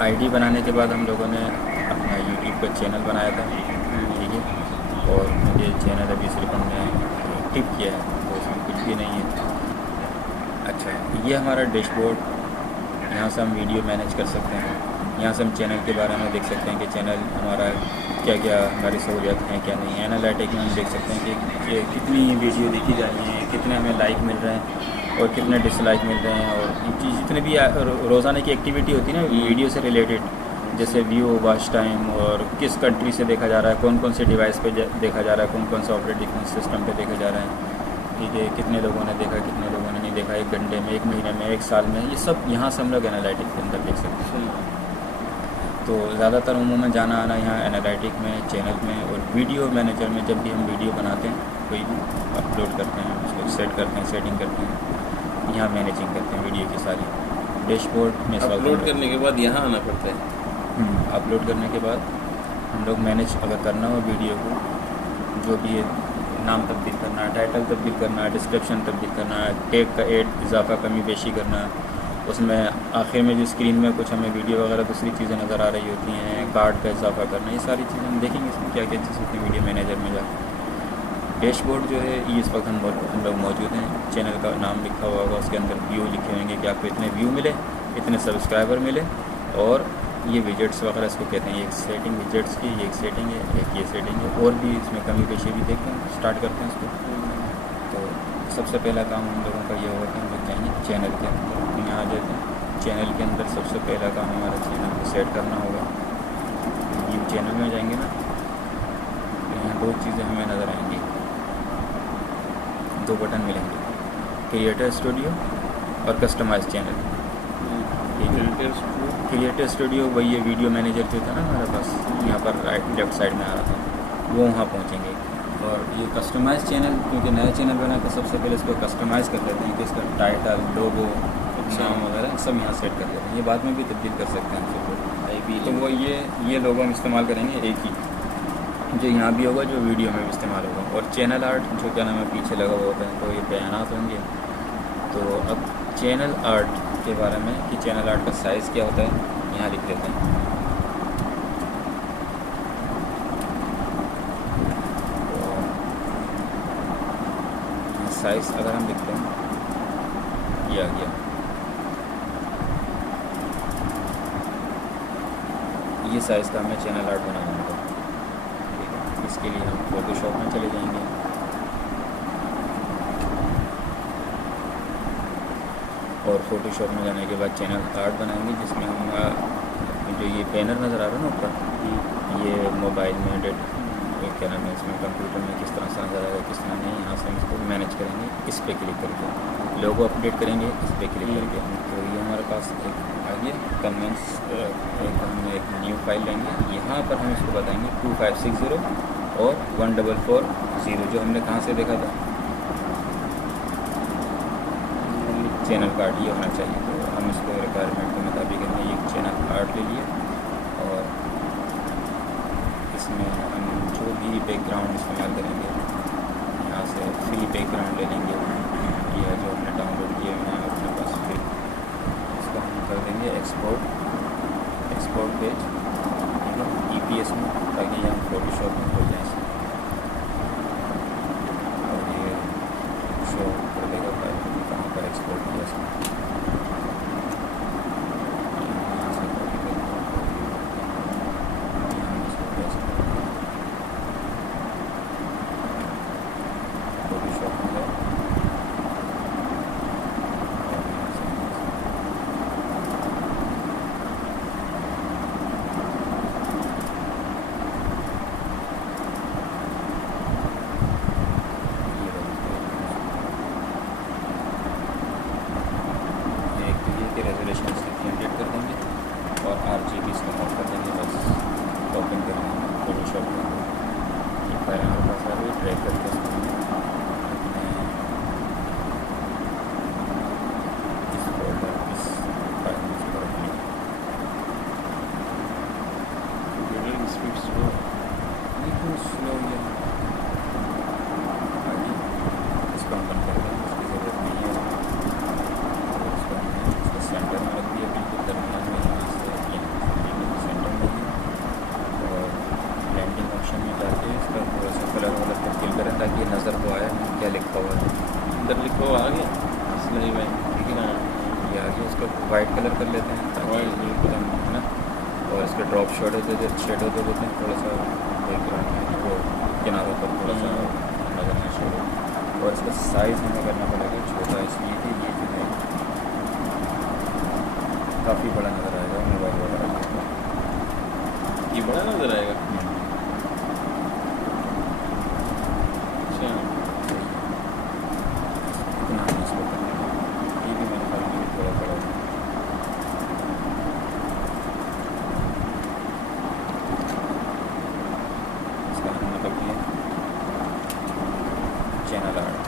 ID बनाने के बाद हम लोगों ने अपना यूट्यूब का चैनल बनाया था, ठीक है। और ये चैनल अभी सिर्फ हमने एक्टिव किया है, तो इसमें कुछ भी नहीं है। अच्छा, ये हमारा डैशबोर्ड, यहाँ से हम वीडियो मैनेज कर सकते हैं। यहाँ से हम चैनल के बारे में देख सकते हैं कि चैनल हमारा क्या क्या हमारी सहूलियत हैं, क्या नहीं है। एनालिटिक में हम देख सकते हैं कि कितनी वीडियो देखी जा रही हैं, कितने हमें लाइक मिल रहे हैं और कितने डिसलाइक मिल रहे हैं। और जितने भी रोज़ाना की एक्टिविटी होती है ना वीडियो से रिलेटेड, जैसे व्यू, वॉच टाइम, और किस कंट्री से देखा जा रहा है, कौन कौन से डिवाइस पे देखा जा रहा है, कौन कौन से ऑपरेटिंग सिस्टम पे देखा जा रहा है, ठीक है। कितने लोगों ने देखा, कितने लोगों ने नहीं देखा, 1 घंटे में, 1 महीने में, 1 साल में, ये सब यहाँ से हम लोग एनालिटिक के अंदर देख सकते हैं। तो ज़्यादातर उमूमन जाना आना यहाँ एनालिटिक में, चैनल में और वीडियो मैनेजर में। जब भी हम वीडियो बनाते हैं, कोई भी अपलोड करते हैं, उसको सेट करते हैं, सेटिंग करते हैं, यहाँ मैनेजिंग करते हैं वीडियो की सारी। डैशबोर्ड में अपलोड करने के बाद यहाँ आना पड़ता है। अपलोड करने के बाद हम लोग मैनेज अगर करना हो वीडियो को, जो भी है, नाम तब्दील करना है, टाइटल तब्दील करना है, डिस्क्रिप्शन तब्दील करना है, टैग का ऐड इजाफा कमी बेशी करना है, उसमें आखिर में जो स्क्रीन में कुछ हमें वीडियो वगैरह दूसरी चीज़ें नज़र आ रही होती हैं, कार्ड का इजाफा करना, ये सारी चीज़ें हम देखेंगे इसमें क्या क्या चीज़ होती है वीडियो मैनेजर में जाकर। डैशबोर्ड जो है ये इस वक्त हम लोग मौजूद हैं। चैनल का नाम लिखा हुआ होगा, उसके अंदर व्यू लिखे होंगे कि आपको इतने व्यू मिले, इतने सब्सक्राइबर मिले, और ये विजेट्स वगैरह इसको कहते हैं। एक सेटिंग विजेट्स की, ये एक सेटिंग है, एक ये सेटिंग है, और भी इसमें कमी पेशी भी देखते हैं। स्टार्ट करते हैं इसको। तो सबसे पहला काम हम लोगों का ये होगा कि हम लोग जाएंगे चैनल के अंदर, यहाँ आ जाते हैं। चैनल के अंदर सबसे पहला काम हमारा चैनल को सेट करना होगा। ये चैनल में जाएंगे ना, तो यहाँ 2 चीज़ें हमें नज़र आएंगी, 2 बटन मिलेंगे, क्रिएटर स्टूडियो और कस्टमाइज चैनल। क्रिएटर स्टूडियो वही है वीडियो मैनेजर जो था ना हमारे पास, यहाँ पर लेफ्ट साइड में आ रहा था, वो वहाँ पहुँचेंगे। और ये कस्टमाइज चैनल, क्योंकि नया चैनल बना तो सबसे पहले इसको कस्टमाइज़ कर लेते हैं कि इसका टाइटल, लोगो, नाम वगैरह सब यहाँ सेट कर लेते हैं। ये बाद में भी तब्दील कर सकते हैं हम। तो वो ये लोगो हम इस्तेमाल करेंगे एक ही, जो यहाँ भी होगा, जो वीडियो में भी इस्तेमाल होगा। और चैनल आर्ट जो क्या नाम है पीछे लगा हुआ होता है, तो ये बयानात होंगे। तो अब चैनल आर्ट के बारे में कि चैनल आर्ट का साइज़ क्या होता है, यहाँ लिख देते हैं। तो साइज़ अगर हम लिखते हैं, ये आ गया। ये साइज़ का हमें चैनल आर्ट बनाना होगा, ठीक है। इसके लिए हम फोटोशॉप में चले जाएंगे। और फोटोशॉप में जाने के बाद चैनल आर्ट बनाएंगे, जिसमें हम जो ये बैनर नज़र आ रहा है ना ऊपर, ये मोबाइल में क्या नाम है, इसमें कंप्यूटर में किस तरह से नज़र आएगा, किस तरह नहीं, यहाँ से हम इसको मैनेज करेंगे। इस पर क्लिक करके लोगो अपडेट करेंगे, इस पर क्लिक करके। तो ये हमारे पास एक आ गया कन्वेंस, हम एक न्यू फाइल लेंगे। यहाँ पर हम इसको बताएंगे 2560 और 1440, जो हमने कहाँ से देखा था, चैनल कार्ड ये होना चाहिए। तो हम इसको रिक्वायरमेंट के मुताबिक हमने एक चैनल कार्ड ले लिया, और इसमें हम जो भी बैकग्राउंड इस्तेमाल करेंगे, यहाँ से फ्री बैकग्राउंड ले लेंगे, या जो हमने डाउनलोड किए हुए हैं अपने पास, फिर इसको हम कर देंगे एक्सपोर्ट पेज, ठीक है, EPS में, ताकि हम फोटोशॉप में खोल जाए। और ये शो कर देगा फाइल कहाँ पर एक्सपोर्ट किया इसमें। रेजोल्यूशन इसकी 300 कर देंगे, और RGB इसको नोट कर देंगे। बस ओपन कर देंगे फोटोशॉप में। ये फाइल हमारे पास आ रही, ड्रैग करके इस फोल्डर, इस फाइल में इसको रख लेंगे। स्पीड स्लो, बिल्कुल स्लो ये आगे, इसको हम बंद कर देंगे, इसकी ज़रूरत नहीं है। सेंटर में रख दिया, बिल्कुल दरमियान में, यहाँ से देते हैं ताकि Right. एकदम है ना। और इसके ड्रॉप शेड होते देते हैं थोड़ा सा बैकग्राउंड में, वो किनारों पर थोड़ा सा नजर में शेड हो। और इसका साइज़ हमें करना पड़ेगा छोटा, इसलिए कि ये जो है काफ़ी बड़ा नज़र आएगा मोबाइल वगैरह। ये बड़ा नजर आएगा। अच्छा, इतना हम इसको करना है। ये भी मेरे ख्याल में थोड़ा बड़ा है। इसका हमने मतलब किया चैनल आर्ट।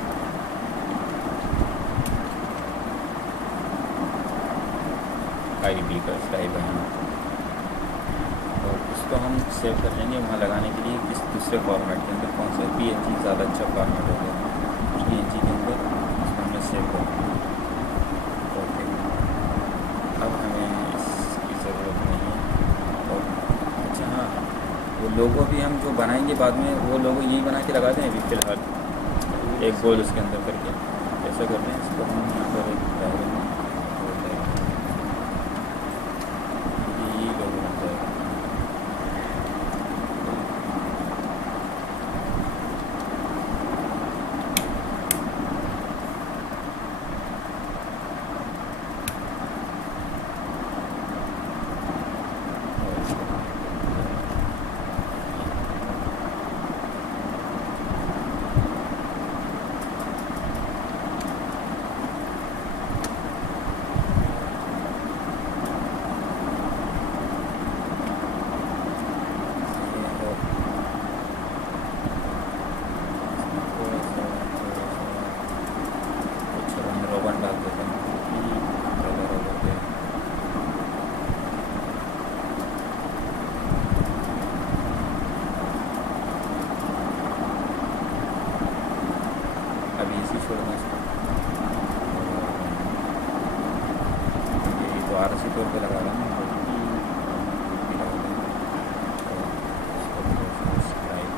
IDP का टाइप है यहाँ। और उसको हम सेव कर लेंगे वहाँ लगाने के लिए किस दूसरे फॉर्मेट के अंदर, कौन सा PNG ज़्यादा अच्छा फॉर्मेट होगा, PNG के अंदर उसको हमने सेव कर लिया। ओके, अब हमें इसकी ज़रूरत नहीं है। और अच्छा हाँ, वो लोगो भी हम जो बनाएंगे बाद में, वो लोगो यही बना के लगा दें अभी फ़िलहाल, एक गोल उसके अंदर करके ऐसा कर दें। इसको हम यहाँ पर एक डायग्राम में ये लोगो बन जाएगा। और इसको रोगन डाल देते हैं कलर ओवर पे। अभी इसी छोड़ना इसको। ये तो RC तौर पे लगा रहा हूँ मैं, ये लगा देंगे। और इसको थोड़ा सा स्ट्राइक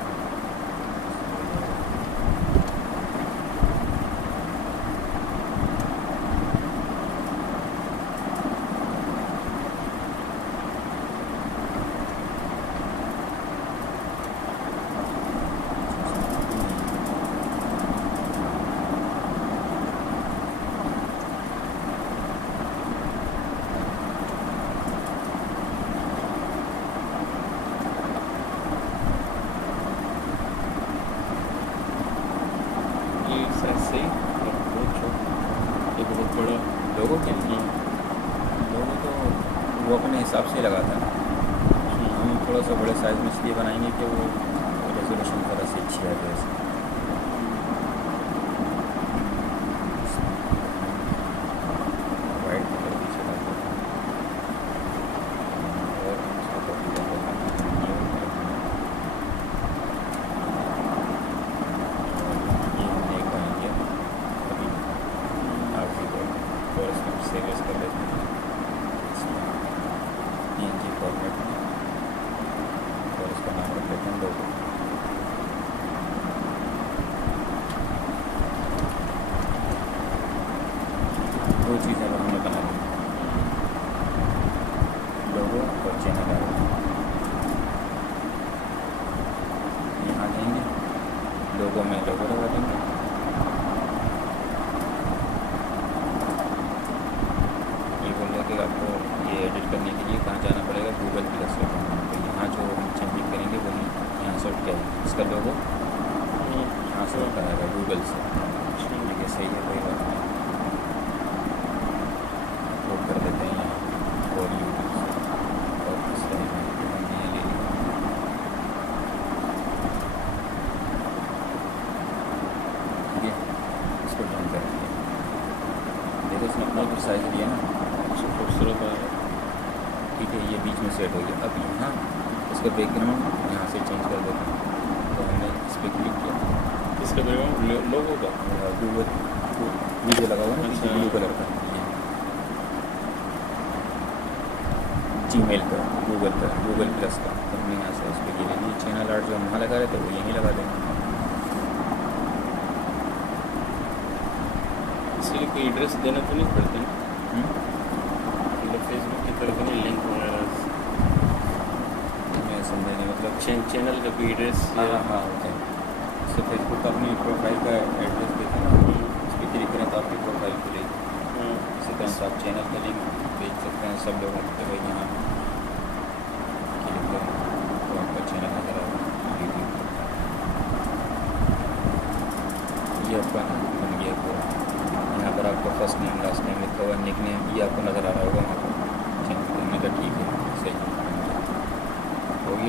ये साइज सही और बहुत छोटा, ये बहुत बड़ा। लोगों के लिए। लोगों तो वो अपने हिसाब से लगाता है। हम थोड़ा सा बड़े साइज़ में इसलिए बनाएंगे कि वो रेजोल्यूशन थोड़ा सी अच्छी आ जाए इसकी। वाइट कलर पीछे डाल देते हैं और इसको कॉपी कर देते हैं ये वाला। ये हमने एक बना दिया अभी आखिरी तौर पे। और इसको हम सेव एज कर लेते हैं PNG फॉर्मेट में। और इसका नाम रख लेते हैं लोगो। दो चीज़ें अब हमने बना ली, लोगो और चैनल आर्ट। यहाँ जाएंगे, लोगो में लोगो लगा देंगे। ये बोल रहे कि आपको ये एडिट करने के लिए कहाँ जाना पड़ेगा, गूगल प्लस पे। तो यहाँ जो हम चेंजिंग करेंगे वही यहाँ से उठ के आएगा। इसका लोगो यहाँ से उठ आएगा गूगल से। ठीक है, सही है, कोई बात नहीं। वो कर देते हैं यहाँ और यूट्यूब से। और इस टाइप में हमने ये ले लिया। ठीक है, इसको डन कर दिया। देखो इसने अपना कुछ साइज लिया ना, अच्छा खूबसूरत है। ठीक है। ये बीच में सेट हो गया। अब यहाँ इसका बैकग्राउंड यहाँ से चेंज कर देते हैं। तो हमने इस पर क्लिक किया, इसका बैकग्राउंड लोगो का। गूगल वीडियो लगा हुआ है ना अच्छा। ब्लू कलर का, Gmail का, गूगल प्लस का। तो हमने यहाँ से उस पर ये ले लिया। चैनल आर्ट जो हम वहाँ लगा रहे थे वो यहीं लगा देंगे। इसके लिए कोई एड्रेस देना तो नहीं पड़ता ना, हम्म? मतलब फेसबुक समझे नहीं मतलब चैनल का कोई एड्रेस? हाँ हाँ होता है। जैसे फेसबुक का अपनी प्रोफाइल का एड्रेस देते हैं ना, उस पर क्लिक करें तो आपकी प्रोफाइल खुलेगी। इसी तरह से आप चैनल का लिंक भेज सकते हैं सब लोगों को। भाई यहाँ क्लिक करें तो आपका चैनल नज़र आ रहा है यूट्यूब पर। ये आपका बन गया पूरा। यहाँ पर आपका फर्स्ट नेम लास्ट नेम लिखा हुआ, निक नेम ये आपको नज़र आ रहा होगा वहाँ पर। चैनल करने का ठीक है, सही हो गया।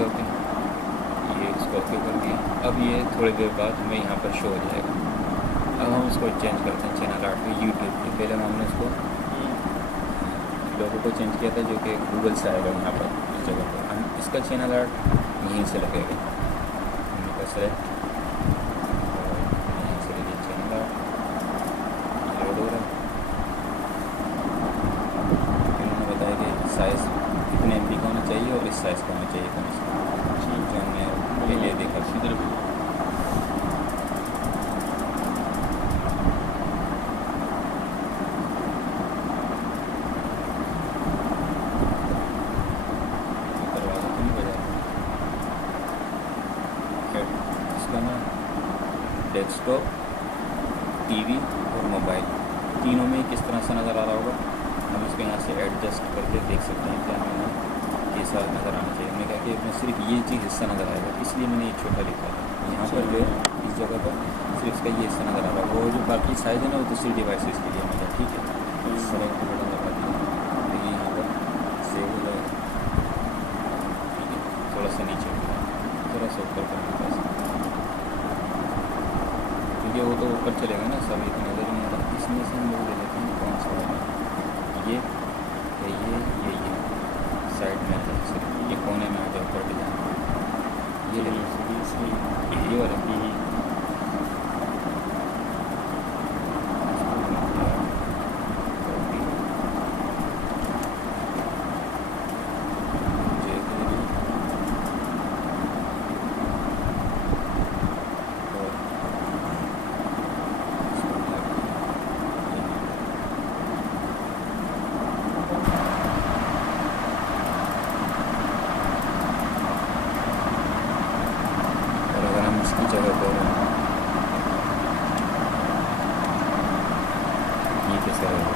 ओके, ये इसको ओके कर दिया। अब ये थोड़ी देर बाद हमें यहाँ पर शो हो जाएगा। अब हम इसको चेंज करते हैं चैनल आर्ट में यूट्यूब पे। पहले हमने इसको लोगों को चेंज किया था जो कि गूगल से आएगा यहाँ पर इस जगह पर। हम इसका चैनल आर्ट यहीं से लगेगा। हमने का सेलेक्ट और यहीं से लगे चैनल आर्ट लोड हो रहा है। इन्होंने बताया कि साइज़ कितने MB का होना चाहिए और इस साइज़ का होना चाहिए कम से कम। जो हमने पहले देखा इधर भी दरवाज़ा तो नहीं बजा रहा। इसका ना डेस्कटॉप, टीवी और मोबाइल तीनों में किस तरह से नज़र आ रहा होगा। हम इसको यहाँ से एडजस्ट करके देख सकते हैं कि हमें कैसा नज़र आना चाहिए। हमने कहा कि इसमें सिर्फ ये चीज़ हिस्सा नज़र आएगा, इसलिए मैंने ये छोटा लिखा है। यहाँ पर जो है इस जगह पर सिर्फ इसका ये हिस्सा नज़र आ रहा है। वो जो बाकी साइज़ है ना वो दूसरी डिवाइसेस के लिए मतलब ठीक है। सेलेक्ट को बटन दबा दिया, देखिए यहाँ पर सेव हो जाएगा। ठीक है, थोड़ा सा नीचे थोड़ा सा ऊपर करना बस, क्योंकि वो तो ऊपर चलेगा ना, सब इतना नज़र नहीं आ रहा। इसमें से हम लोग ले लेते हैं कौन सा वाला, ये साइड में आ जाए, सिर्फ ये कोने में आ जाए ऊपर डिजाइन ये ले लो। ये वाला इसकी जगह पर ये कैसा रहेगा,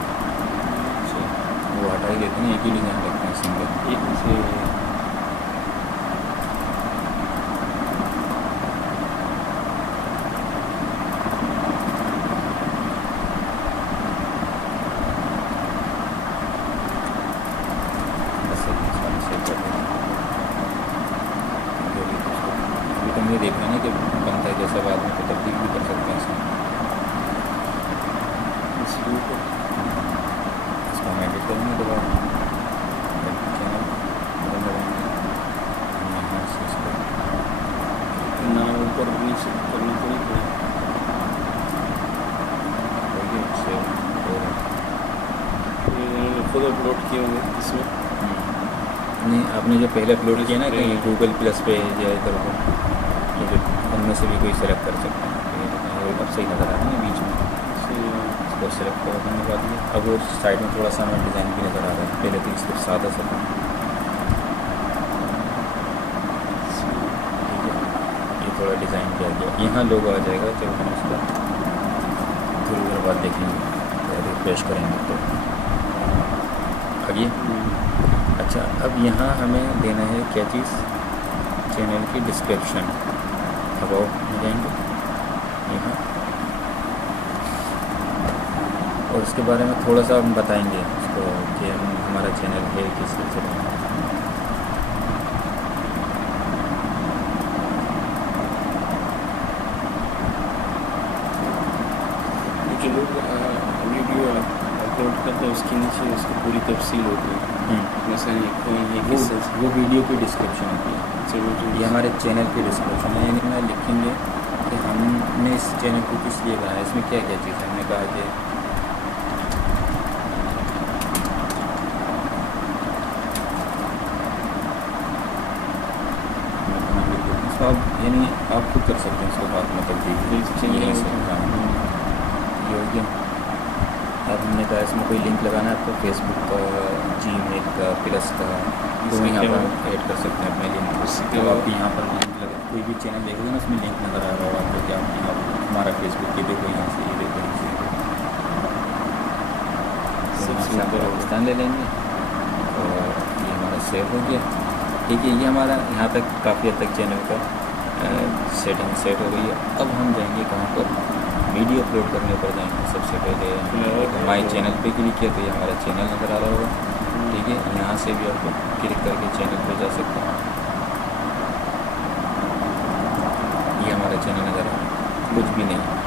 वो हटा ही देते हैं, एक ही डिज़ाइन रखते हैं सिंगल। एक से ये देख रहे हैं कि बनता है जैसा बाद में तो तब्दील भी कर सकते हैं इसमें। इसको हम एडिट करेंगे दोबारा चैनल यहाँ से इसको ना ऊपर नीचे करना तो नहीं पड़ेगा। खुद अपलोड किए होंगे इसमें। नहीं, आपने जो पहले अपलोड किया ना कहीं गूगल प्लस पे या इधर को, ये जो उनमें से भी कोई सेलेक्ट कर सकते हैं। अब सही नज़र आ रहा है ना बीच में, इसको सेलेक्ट करने के बाद ये अब वो साइड में थोड़ा सा हमें डिज़ाइन भी नज़र आ रहा है। पहले तो इसको सादा सा था, ठीक है, ये थोड़ा डिज़ाइन किया गया। यहाँ लोगो आ जाएगा जब हम उसका थोड़ी देर बाद देखेंगे, रिफ्रेश करेंगे तो आगे। अच्छा, अब यहाँ हमें देना है क्या चीज़, चैनल की डिस्क्रिप्शन। अबाउट में जाएंगे यहाँ और उसके बारे में थोड़ा सा हम बताएंगे उसको कि हमारा चैनल है किस सिलसिले में। जो लोग वीडियो अपलोड करते हैं उसके नीचे उसकी पूरी तफसील होती है। मसलन वो वीडियो की डिस्क्रिप्शन होती है। ये हमारे चैनल की डिस्क्रिप्शन है, यानी मैं लिखेंगे कि हमने इस चैनल को किस लिए बनाया, इसमें क्या क्या चीज़ है। हमने कहा कि आप यानी आप खुद कर सकते हैं इसको बात में तब्दील। ये हो गया, अब हमने कहा इसमें कोई लिंक लगाना है तो फेसबुक का, जीमेल का, प्लस का, तो इसके यहाँ बाद पर ऐड कर सकते हैं अपने लिंक। इसके तो बाद आप यहाँ पर लिंक लगा, कोई भी चैनल देखोगे ना उसमें लिंक नज़र आ रहा होगा आपको, क्या आप यहाँ हमारा फेसबुक ये देखो, यहाँ से ये देखो, यहाँ से तो यहाँ से हम पाकिस्तान ले लेंगे और ये हमारा सेव हो गया। ठीक है, ये हमारा यहाँ तक काफ़ी हद तक चैनल का सेटिंग सेट हो गई है। अब हम जाएंगे कहाँ पर, वीडियो अपलोड करने पर जाएंगे। सबसे पहले माई चैनल पे क्लिक किया तो ये हमारा चैनल नज़र आ रहा होगा। ठीक है, यहाँ से भी आपको क्लिक करके चैनल पर जा सकते हैं। ये हमारा चैनल नज़र आ रहा है, कुछ भी नहीं।